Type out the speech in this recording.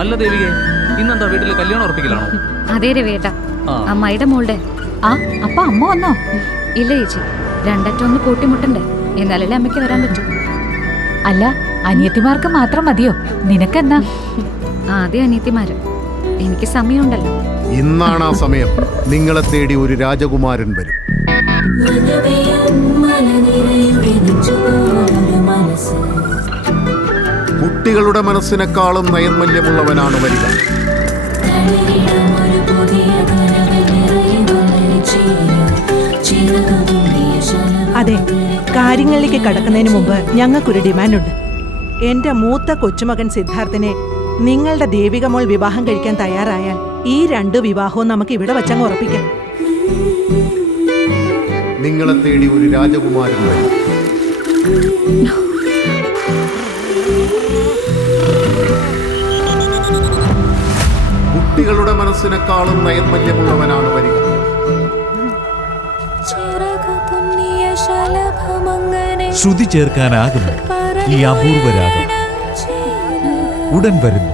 അല്ല ദേവികെ, ഇന്നെന്താ വീട്ടില് കല്യാണം ഉറപ്പിക്കലാണോ? അതേ രവേട്ടാ, അമ്മായിയുടെ മോളുടെ. അപ്പൊ അമ്മ വന്നോ? ഇല്ല ചേച്ചി, രണ്ടറ്റൊന്ന് കൂട്ടിമുട്ടണ്ടേ, എന്നാലല്ലേ അമ്മയ്ക്ക് വരാൻ പറ്റൂ. അല്ല, അനിയത്തിമാർക്ക് മാത്രം മതിയോ? നിനക്കെന്നാ? ആദ്യം അനിയത്തിമാര്, എനിക്ക് സമയമുണ്ടല്ലോ. ഇന്നാണ് ആ സമയം. നിങ്ങളെ തേടി ഒരു രാജകുമാരൻ വരും. കുട്ടികളുടെ മനസ്സിനെക്കാളും നൈർമല്യമുള്ളവനാണ് വരിക. അതെ, കാര്യങ്ങളിലേക്ക് കടക്കുന്നതിന് മുമ്പ് ഞങ്ങൾക്കൊരു ഡിമാൻഡുണ്ട്. എന്റെ മൂത്ത കൊച്ചുമകൻ സിദ്ധാർത്ഥിനെ നിങ്ങളുടെ ദേവിക മോൾ വിവാഹം കഴിക്കാൻ തയ്യാറായാൽ ഈ 2 വിവാഹവും നമുക്ക് ഇവിടെ വച്ചങ്ങ് ഉറപ്പിക്കാം. നിങ്ങളെ തേടി ഒരു രാജകുമാരൻ വരും. കുട്ടികളുടെ മനസ്സിനെക്കാളും നൈർമല്യമുള്ളവനാണ് വരിക. ശ്രുതി ചേർക്കാനാകുന്നു ഈ അപൂർവ രാഗം. ഉടൻ വരുന്നു.